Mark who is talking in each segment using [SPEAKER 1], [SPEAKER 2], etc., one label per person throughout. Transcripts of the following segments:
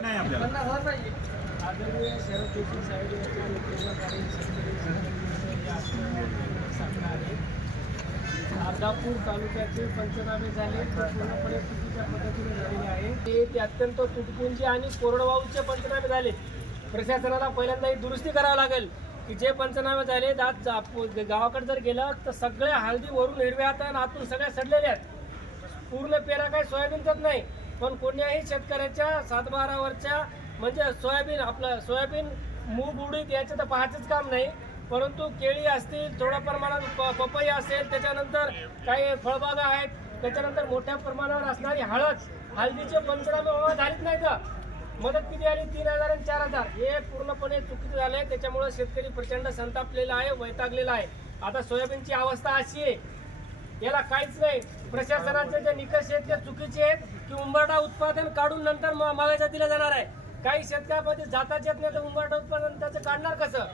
[SPEAKER 1] नाही आपल्याला.
[SPEAKER 2] अर्धापूर तालुक्याचे पंचनामे झाले. ते पूर्णपणे चुकीच्या पद्धतीने झालेले आहे. ते ते अत्यंत तुटपुंजी आणि कोरडवाहूचे पंचनामे झाले. प्रशासनाला पहिल्यांदा ही दुरुस्ती करावी लागेल की जे पंचनामे झाले आज गावाकडे जर गेलं तर सगळ्या हळदी वरून हिरव्या आता आणि आतून सगळ्या सडलेल्या आहेत. पूर्ण पेरा काही सोयाबीनचाच नाही. पण कोण्याही शेतकऱ्याच्या सातबारावरच्या म्हणजे सोयाबीन आपलं सोयाबीन मूग उडीद याचं तर पाहायचंच काम नाही. परंतु केळी असतील थोड्या प्रमाणात प- पपई असेल त्याच्यानंतर काही फळबागा आहेत त्याच्यानंतर मोठ्या प्रमाणावर असणारी हळद हळदीचे पंचनामे बाबा झालीच नाही का मदत किती आली? तीन हजार आणि चार हजार. हे पूर्णपणे चुकीचं झालंय. त्याच्यामुळे शेतकरी प्रचंड संतापलेला आहे वैतागलेला आहे. आता सोयाबीनची अवस्था अशी आहे याला काहीच नाही. प्रशासनाचे जे निकष आहेत ते चुकीचे आहेत की उंबरडा उत्पादन काढून नंतर म- दिला दिलं जाणार आहे. काही शेतकऱ्यामध्ये जाताच येत नाही तर उंबरडा उत्पादन त्याचं काढणार कसं?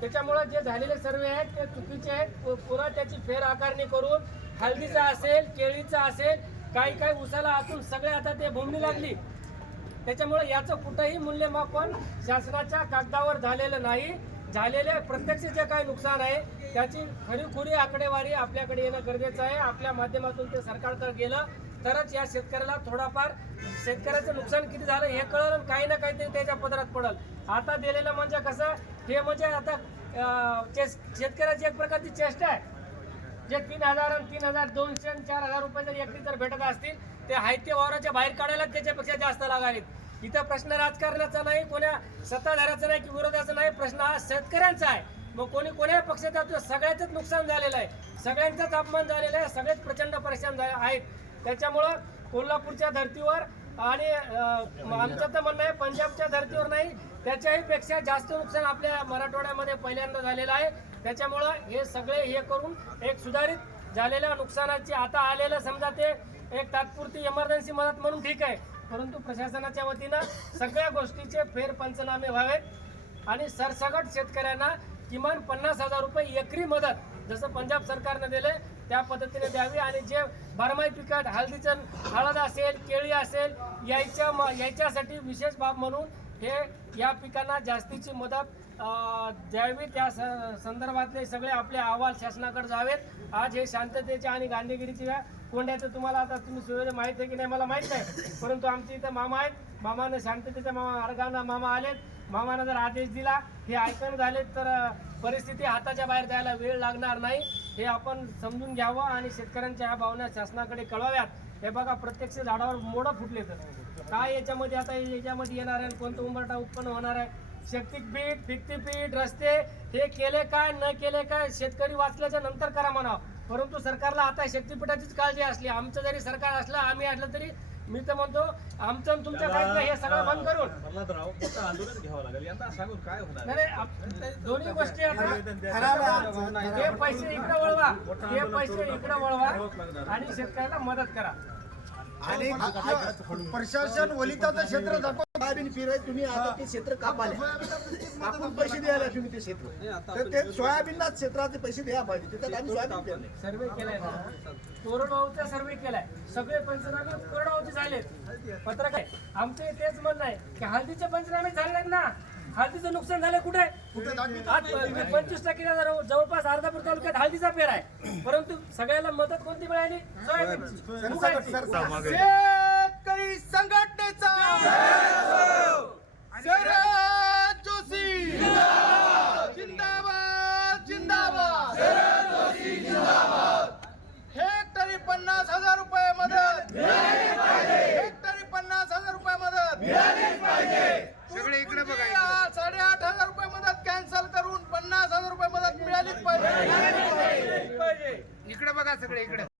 [SPEAKER 2] त्याच्यामुळं जे झालेले सर्वे आहेत ते चुकीचे आहेत. पु- पुन्हा त्याची फेर आकारणी करून हळदीचा असेल केळीचा असेल काही काही उसाला आतून सगळे आता ते भूमी लागली. त्याच्यामुळे याचं कुठंही मूल्यमापन शासनाच्या कागदावर झालेलं नाही. झालेले प्रत्यक्ष जे काही नुकसान आहे त्याची खरीखुरी आकडेवारी आपल्याकडे येणं गरजेचं आहे. आपल्या माध्यमातून ते सरकारकडे गेलं तरच या शेतकऱ्याला थोडाफार शेतकऱ्याचं नुकसान किती झालं हे कळलं आणि काही ना काहीतरी त्याच्या पदरात पडल. आता दिलेलं म्हणजे कसं हे म्हणजे आता चेस- शेतकऱ्याची एक प्रकारची चेष्टा आहे. जे तीन हजार आणि तीन हजार दोनशे आणि चार हजार रुपये जर एकटी जर भेटत असतील ते हायते वावराच्या बाहेर काढायला त्याच्यापेक्षा जास्त लागालेत इथं प्रश्न राजकारणाचा नाही कोण्या सत्ताधाऱ्याचा नाही की विरोधाचा नाही प्रश्न हा शेतकऱ्यांचा आहे. मग कोणी कोण्या पक्षाचा सगळ्याचंच नुकसान झालेलं आहे. सगळ्यांचाच अपमान झालेला आहे सगळेच प्रचंड परेशान झाले आहेत. त्याच्यामुळं कोल्हापूरच्या धर्तीवर आणि आमचं तर म्हणणं आहे पंजाबच्या धर्तीवर नाही त्याच्याही पेक्षा जास्त नुकसान आपल्या मराठवाड्यामध्ये पहिल्यांदा झालेलं आहे. त्याच्यामुळं हे सगळे हे करून एक सुधारित झालेल्या नुकसानाची आता आलेलं समजा ते एक तात्पुरती इमर्जन्सी मदत म्हणून ठीक आहे. परंतु प्रशासनाच्या वतीनं सगळ्या गोष्टीचे फेर पंचनामे व्हावेत आणि सरसगट शेतकऱ्यांना किमान पन्नास हजार रुपये एकरी मदत जसं पंजाब सरकारनं दिले त्या पद्धतीने द्यावी. आणि जे बारमाही पिकात हळदीचं हळद असेल केळी असेल यायच्या म- यायच्यासाठी विशेष बाब म्हणून हे या पिकांना जास्तीची मदत अं, द्यावी. त्या स- संदर्भातले सगळे आपले अहवाल शासनाकडे जावेत. आज हे शांततेच्या आणि गांधीगिरीच्या कोंड्याचं तुम्हाला आता तुम्ही सुविधा माहीत आहे की नाही मला माहीत नाही. परंतु आमच्या इथं मामा आहेत. मामानं शांततेच्या मामा अर्गाना मामा आलेत. मामानं जर आदेश दिला हे ऐकणं झालेत तर परिस्थिती हाताच्या बाहेर जायला वेळ लागणार नाही. हे आपण समजून घ्यावं आणि शेतकऱ्यांच्या ह्या भावना शासनाकडे कळवाव्यात. हे बघा प्रत्यक्ष झाडावर मोडं फुटले तर. काय याच्यामध्ये आता याच्यामध्ये येणार आहे आणि कोणतं उंबरटा उत्पन्न होणार आहे? शक्तिक पीठ फिक्ती पीठ रस्ते हे केले काय न केले काय शेतकरी वाचल्याच्या नंतर करा म्हणावं. परंतु सरकारला आता शक्तीपीठाचीच काळजी असली आमचं जरी सरकार असलं आम्ही असलं तरी मी तर म्हणतो आमचं आणि तुमचं नाही, हे सगळं बंद करून.
[SPEAKER 1] आंदोलन घ्यावं लागेल. यांना सांगून काय होणार?
[SPEAKER 2] नाही, नाही आप- दोन्ही गोष्टी आता हे पैसे इकडे वळवा. हे पैसे इकडे वळवा आणि शेतकऱ्याला मदत करा.
[SPEAKER 3] आणि प्रशासन वलिताचं क्षेत्र दाखव. सोयाबीन फिराय तुम्ही आता ते क्षेत्र कापाले. आपण पैसे द्यायला तुम्ही ते क्षेत्र. तर ते सोयाबीनला क्षेत्राचे पैसे द्या पाहिजे. त्याच्यात आम्ही सोयाबीन
[SPEAKER 2] सर्वे केलाय ना? कोरडवाहूचा सर्वे केलाय. सगळे पंचनामे कोरडवाहूचे झालेत. पत्रक आहे. आमचं तेच म्हणणं आहे की हळदीचे पंचनामे झाले ना? हळदीचं नुकसान झालं कुठे? पंचवीस टक्के जवळपास अर्धापूर तालुक्यात हळदीचा पेर आहे. परंतु सगळ्याला मदत कोणती मिळाली? सोयाबीनची. मुगाची.
[SPEAKER 3] शेतकरी संघटनेचा शरद जोशी जिंदाबाद जिंदाबाद हेक्टरी पन्नास हजार रुपये मदत हेक्टरी पन्नास हजार रुपये मदत सगळे इकडे बघा साडेआठ हजार रुपये मदत कॅन्सल करून पन्नास हजार रुपये मदत मिळालीच पाहिजे
[SPEAKER 2] पाहिजे
[SPEAKER 4] इकडे बघा सगळे इकडे